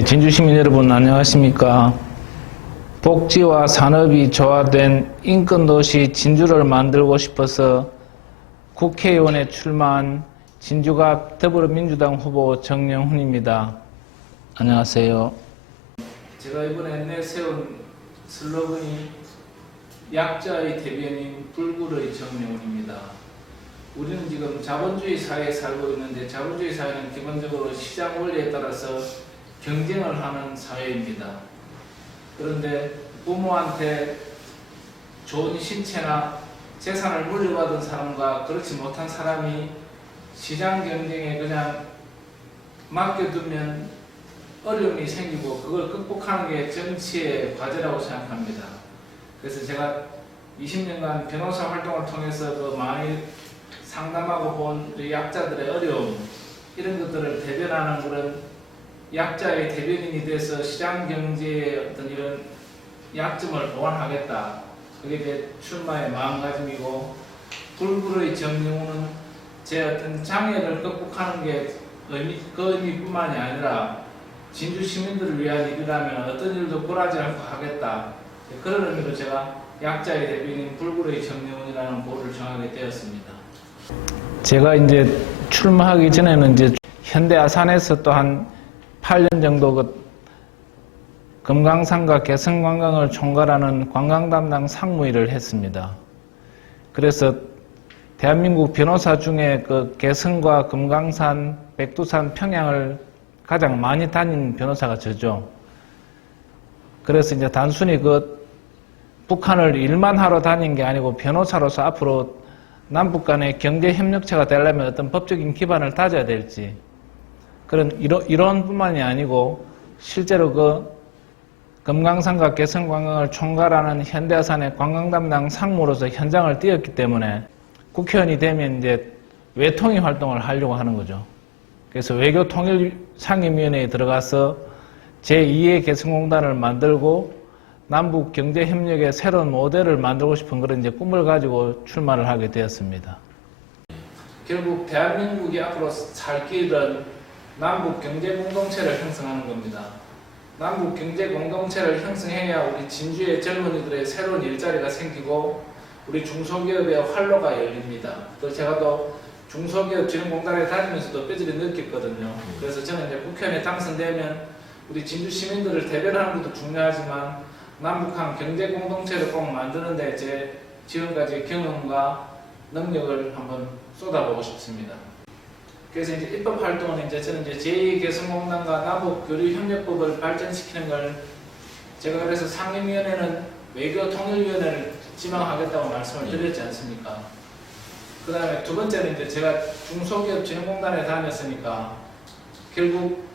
진주 시민 여러분 안녕하십니까? 복지와 산업이 조화된 인권도시 진주를 만들고 싶어서 국회의원에 출마한 진주갑 더불어민주당 후보 정영훈입니다. 안녕하세요. 제가 이번에 내세운 슬로건이 약자의 대변인 불굴의 정영훈입니다. 우리는 지금 자본주의 사회에 살고 있는데 자본주의 사회는 기본적으로 시장 원리에 따라서 경쟁을 하는 사회입니다. 그런데 부모한테 좋은 신체나 재산을 물려받은 사람과 그렇지 못한 사람이 시장 경쟁에 그냥 맡겨두면 어려움이 생기고 그걸 극복하는 게 정치의 과제라고 생각합니다. 그래서 제가 20년간 변호사 활동을 통해서 그 많이 상담하고 본 약자들의 어려움 이런 것들을 대변하는 그런 약자의 대변인이 돼서 시장 경제의 어떤 이런 약점을 보완하겠다. 그게 제 출마의 마음가짐이고, 불굴의 정영훈은 제 어떤 장애를 극복하는 게 그 의미뿐만이 아니라 진주 시민들을 위한 일이라면 어떤 일도 굴하지 않고 하겠다. 그런 의미로 제가 약자의 대변인 불굴의 정영훈이라는 보를 정하게 되었습니다. 제가 이제 출마하기 전에는 이제 현대 아산에서 또한 8년 정도 금강산과 개성관광을 총괄하는 관광 담당 상무일을 했습니다. 그래서 대한민국 변호사 중에 그 개성과 금강산, 백두산, 평양을 가장 많이 다닌 변호사가 저죠. 그래서 이제 단순히 그 북한을 일만 하러 다닌 게 아니고 변호사로서 앞으로 남북 간의 경제 협력체가 되려면 어떤 법적인 기반을 다져야 될지 그런 이론뿐만이 아니고 실제로 그 금강산과 개성관광을 총괄하는 현대아산의 관광 담당 상무로서 현장을 뛰었기 때문에 국회의원이 되면 이제 외통위 활동을 하려고 하는 거죠. 그래서 외교통일상임위원회에 들어가서 제2의 개성공단을 만들고 남북 경제협력의 새로운 모델을 만들고 싶은 그런 이제 꿈을 가지고 출마를 하게 되었습니다. 결국 대한민국이 앞으로 살 길은 남북 경제 공동체를 형성하는 겁니다. 남북 경제 공동체를 형성해야 우리 진주의 젊은이들의 새로운 일자리가 생기고 우리 중소기업의 활로가 열립니다. 또 제가 또 중소기업진흥공단에 다니면서도 뼈저리 느꼈거든요. 그래서 저는 이제 국회의원에 당선되면 우리 진주 시민들을 대변하는 것도 중요하지만 남북한 경제 공동체를 꼭 만드는데 제 지금까지 경험과 능력을 한번 쏟아보고 싶습니다. 그래서 이제 입법 활동은 저는 제2개성공단과 남북교류협력법을 발전시키는 걸 제가 그래서 상임위원회는 외교통일위원회를 지망하겠다고 말씀을 드렸지 않습니까? 그 다음에 두 번째는 제가 중소기업진흥공단에 다녔으니까 결국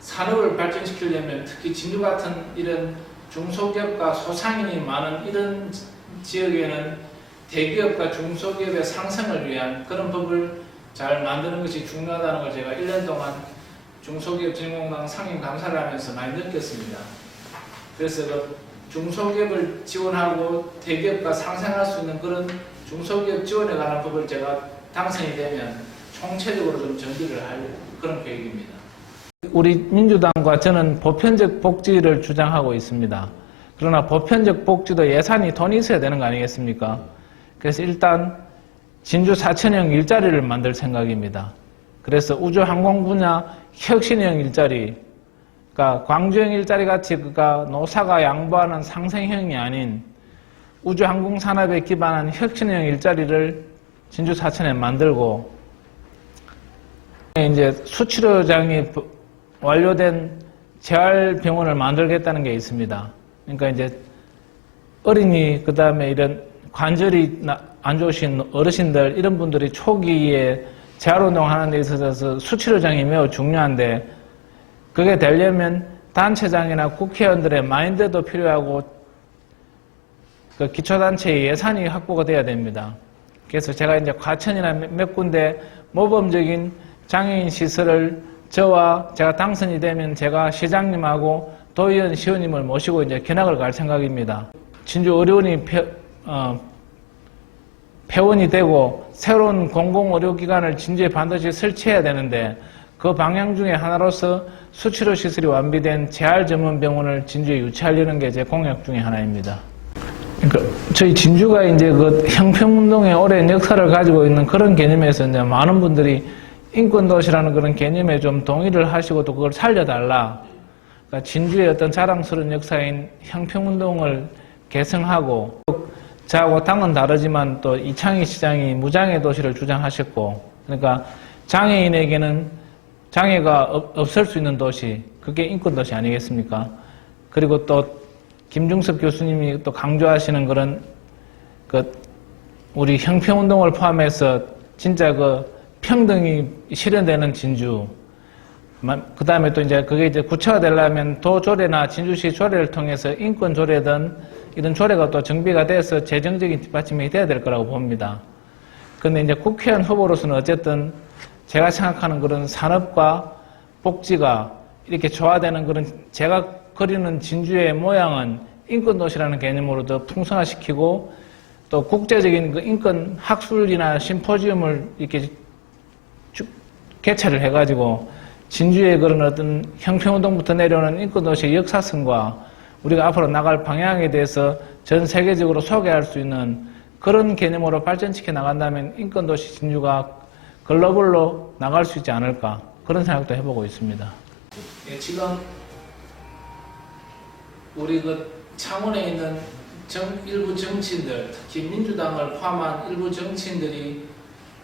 산업을 발전시키려면 특히 진주 같은 이런 중소기업과 소상인이 많은 이런 지역에는 대기업과 중소기업의 상생을 위한 그런 법을 잘 만드는 것이 중요하다는 걸 제가 1년 동안 중소기업진흥공단 상임감사를 하면서 많이 느꼈습니다. 그래서 그 중소기업을 지원하고 대기업과 상생할 수 있는 그런 중소기업 지원에 관한 법을 제가 당선이 되면 총체적으로 좀 전개를 할 그런 계획입니다. 우리 민주당과 저는 보편적 복지를 주장하고 있습니다. 그러나 보편적 복지도 예산이 돈이 있어야 되는 거 아니겠습니까? 그래서 일단 진주 4천형 일자리를 만들 생각입니다. 그래서 우주항공 분야 혁신형 일자리, 그러니까 광주형 일자리 같이 노사가 양보하는 상생형이 아닌 우주항공 산업에 기반한 혁신형 일자리를 진주 4천에 만들고 이제 수치료장이 완료된 재활병원을 만들겠다는 게 있습니다. 그러니까 이제 어린이 그다음에 이런 관절이 안 좋으신 어르신들 이런 분들이 초기에 재활운동하는 데 있어서 수치료장이 매우 중요한데 그게 되려면 단체장이나 국회의원들의 마인드도 필요하고 그 기초단체의 예산이 확보가 돼야 됩니다. 그래서 제가 이제 과천이나 몇 군데 모범적인 장애인 시설을 저와 제가 당선이 되면 제가 시장님하고 도의원, 시의원님을 모시고 이제 견학을 갈 생각입니다. 진주 의료원이 폐원이 되고 새로운 공공의료기관을 진주에 반드시 설치해야 되는데 그 방향 중에 하나로서 수치료 시설이 완비된 재활 전문 병원을 진주에 유치하려는 게 제 공약 중에 하나입니다. 그러니까 저희 진주가 이제 그 형평운동의 오랜 역사를 가지고 있는 그런 개념에서 이제 많은 분들이 인권도시라는 그런 개념에 좀 동의를 하시고 또 그걸 살려달라. 그러니까 진주의 어떤 자랑스러운 역사인 형평운동을 개성하고, 저하고 당은 다르지만 또 이창희 시장이 무장애 도시를 주장하셨고, 그러니까 장애인에게는 장애가 없을 수 있는 도시, 그게 인권도시 아니겠습니까? 그리고 또 김중섭 교수님이 또 강조하시는 그런 우리 형평운동을 포함해서 진짜 평등이 실현되는 진주, 그 다음에 또 이제 그게 이제 구체화되려면 도조례나 진주시 조례를 통해서 인권 조례든 이런 조례가 또 정비가 돼서 재정적인 뒷받침이 돼야 될 거라고 봅니다. 근데 이제 국회의원 후보로서는 어쨌든 제가 생각하는 그런 산업과 복지가 이렇게 조화되는 그런, 제가 그리는 진주의 모양은 인권도시라는 개념으로 더 풍성화시키고, 또 국제적인 그 인권 학술이나 심포지움을 이렇게 개최를 해가지고 진주의 그런 어떤 형평운동부터 내려오는 인권도시의 역사성과 우리가 앞으로 나갈 방향에 대해서 전 세계적으로 소개할 수 있는 그런 개념으로 발전시켜 나간다면 인권도시 진주가 글로벌로 나갈 수 있지 않을까, 그런 생각도 해보고 있습니다. 예, 지금 우리 창원에 있는 일부 정치인들, 특히 민주당을 포함한 일부 정치인들이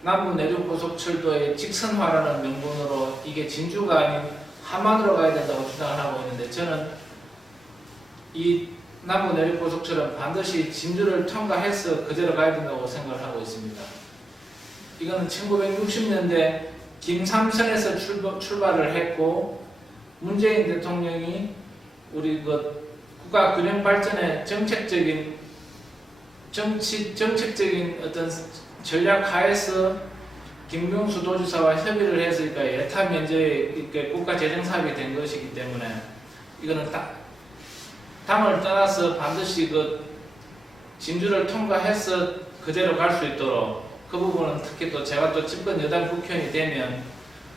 남부 내륙 고속철도의 직선화라는 명분으로 이게 진주가 아닌 함안으로 가야 된다고 주장을 하고 있는데, 저는 이 남부 내륙 고속철은 반드시 진주를 통과해서 그대로 가야 된다고 생각을 하고 있습니다. 이거는 1960년대 김삼선에서 출발을 했고, 문재인 대통령이 우리 국가 균형 발전의 정책적인 어떤 전략 하에서 김경수 도지사와 협의를 해서 그러니까 예타 면제에 국가 재정 사업이 된 것이기 때문에 이거는 당을 떠나서 반드시 진주를 통과해서 그대로 갈 수 있도록, 그 부분은 특히 또 제가 또 집권 여당 국회의원이 되면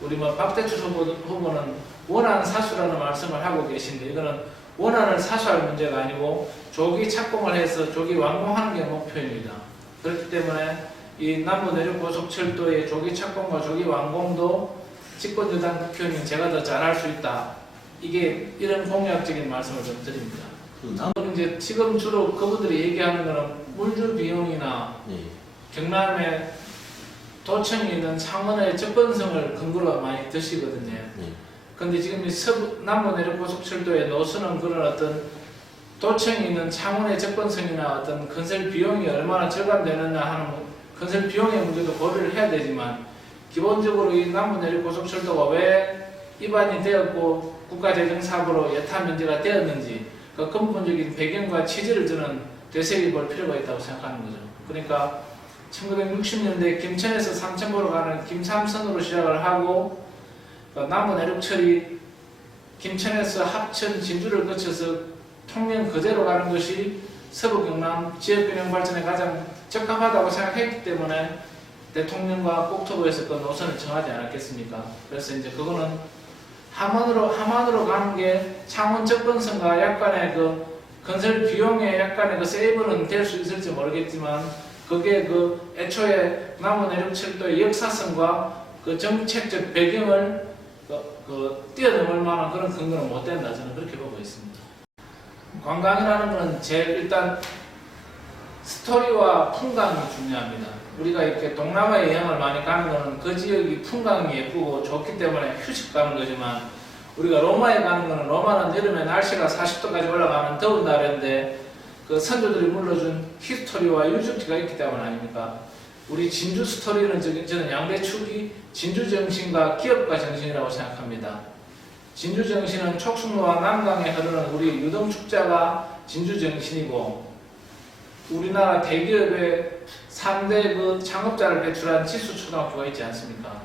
우리 박대출 후보는 원안 사수라는 말씀을 하고 계신데, 이거는 원안을 사수할 문제가 아니고 조기 착공을 해서 조기 완공하는 게 목표입니다. 그렇기 때문에 이 남부 내륙 고속철도의 조기 착공과 조기 완공도 집권 여당 국회의원인 제가 더 잘할 수 있다. 이게 이런 공약적인 말씀을 좀 드립니다. 이제 지금 주로 그분들이 얘기하는 거는 물류 비용이나 경남에 도청이 있는 창원의 접근성을 근거로 많이 드시거든요. 근데 지금 이 남부 내륙 고속철도의 노선은 그런 어떤 도청이 있는 창원의 접근성이나 어떤 건설 비용이 얼마나 절감되느냐 하는 건설 비용의 문제도 고려를 해야 되지만, 기본적으로 이 남부 내륙 고속철도가 왜 입안이 되었고 국가재정사업으로 예타 면제가 되었는지 그 근본적인 배경과 취지를 저는 되새겨볼 필요가 있다고 생각하는 거죠. 그러니까 1960년대 김천에서 삼천포로 가는 김삼선으로 시작을 하고, 남부 내륙철이 김천에서 합천, 진주를 거쳐서 통영 그대로 가는 것이 서부 경남 지역균형 발전에 가장 적합하다고 생각했기 때문에 대통령과 국토부에서 그 노선을 정하지 않았겠습니까? 그래서 이제 그거는 함안으로 가는 게 창원 접근성과 약간의 건설 비용에 약간의 세이브는 될 수 있을지 모르겠지만, 그게 애초에 남부 내륙철도의 역사성과 정책적 배경을 뛰어넘을 만한 그런 근거는 못 된다, 저는 그렇게 보고 있습니다. 관광이라는 것은 일단 스토리와 풍광이 중요합니다. 우리가 이렇게 동남아에 여행을 많이 가는 것은 그 지역이 풍광이 예쁘고 좋기 때문에 휴식 가는 거지만, 우리가 로마에 가는 것은, 로마는 여름에 날씨가 40도까지 올라가는 더운 나라인데 그 선조들이 물려준 히스토리와 유적지가 있기 때문 아닙니까? 우리 진주 스토리는 저는 양대 축이 진주 정신과 기업가 정신이라고 생각합니다. 진주 정신은 촉순로와 남강에 흐르는 우리 유동축자가 진주 정신이고, 우리나라 대기업의 3대 창업자를 배출한 지수초등학교가 있지 않습니까?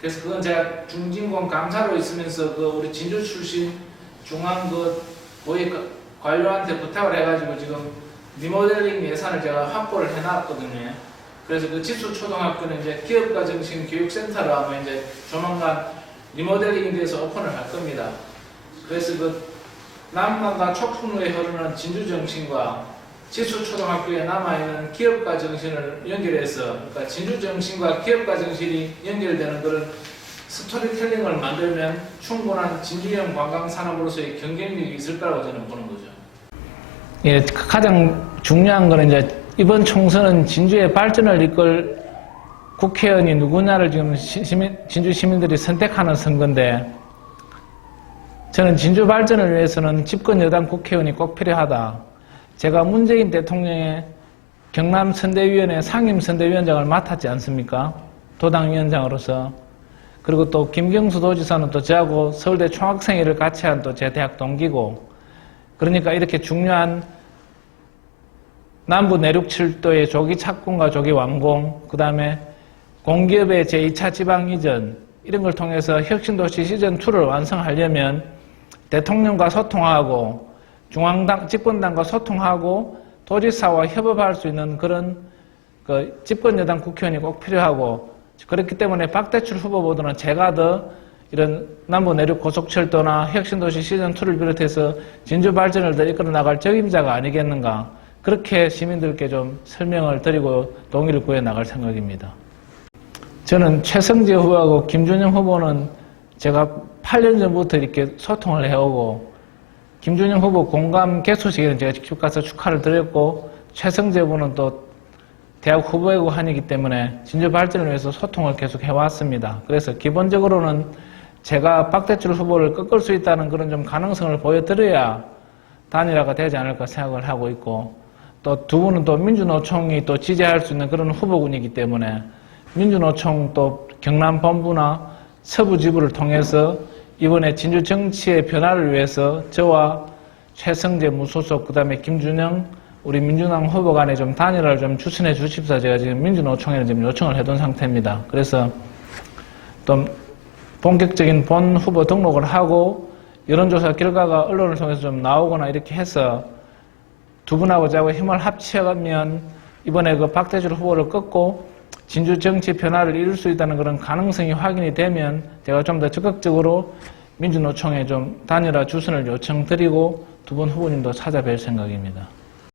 그래서 그건 제가 중진공 강사로 있으면서 우리 진주 출신 중앙 고위 관료한테 부탁을 해가지고 지금 리모델링 예산을 제가 확보를 해놨거든요. 그래서 지수초등학교는 이제 기업가 정신 교육센터로 아마 이제 조만간 리모델링에 대해서 오픈을 할 겁니다. 그래서 그 남만과 초풍로에 흐르는 진주정신과 지수초등학교에 남아있는 기업가 정신을 연결해서, 그러니까 진주정신과 기업가 정신이 연결되는 그런 스토리텔링을 만들면 충분한 진주형 관광산업으로서의 경쟁력이 있을 거라고 저는 보는 거죠. 예, 가장 중요한 거는 이제 이번 총선은 진주의 발전을 이끌 국회의원이 누구냐를 지금 진주 시민들이 선택하는 선거인데, 저는 진주 발전을 위해서는 집권 여당 국회의원이 꼭 필요하다. 제가 문재인 대통령의 경남선대위원회 상임선대위원장을 맡았지 않습니까? 도당위원장으로서. 그리고 또 김경수 도지사는 또 저하고 서울대 총학생회를 같이 한 또 제 대학 동기고, 그러니까 이렇게 중요한 남부 내륙7도의 조기 착공과 조기 완공, 그 다음에 공기업의 제2차 지방 이전, 이런 걸 통해서 혁신도시 시즌2를 완성하려면 대통령과 소통하고 중앙당, 집권당과 소통하고 도지사와 협업할 수 있는 그런 그 집권여당 국회의원이 꼭 필요하고, 그렇기 때문에 박대출 후보보다는 제가 더 이런 남부 내륙 고속철도나 혁신도시 시즌2를 비롯해서 진주 발전을 더 이끌어 나갈 적임자가 아니겠는가, 그렇게 시민들께 좀 설명을 드리고 동의를 구해 나갈 생각입니다. 저는 최성재 후보하고 김준영 후보는 제가 8년 전부터 이렇게 소통을 해오고, 김준영 후보 공감 개소식에는 제가 직접 가서 축하를 드렸고, 최성재 후보는 또 대학 후보이고 한이기 때문에 진주 발전을 위해서 소통을 계속 해왔습니다. 그래서 기본적으로는 제가 박대출 후보를 꺾을 수 있다는 그런 좀 가능성을 보여드려야 단일화가 되지 않을까 생각을 하고 있고, 또 두 분은 또 민주노총이 또 지지할 수 있는 그런 후보군이기 때문에 민주노총 또 경남본부나 서부지부를 통해서 이번에 진주 정치의 변화를 위해서 저와 최성재 무소속, 그 다음에 김준영 우리 민주당 후보 간에 좀 단일화를 좀 추천해 주십사 제가 지금 민주노총에 지금 요청을 해둔 상태입니다. 그래서 또 본격적인 본 후보 등록을 하고 여론조사 결과가 언론을 통해서 좀 나오거나 이렇게 해서 두 분하고 저하고 힘을 합치면 이번에 그 박대출 후보를 꺾고 진주 정치 변화를 이룰 수 있다는 그런 가능성이 확인이 되면 제가 좀 더 적극적으로 민주노총에 좀 단일화 주선을 요청드리고 두 분 후보님도 찾아뵐 생각입니다.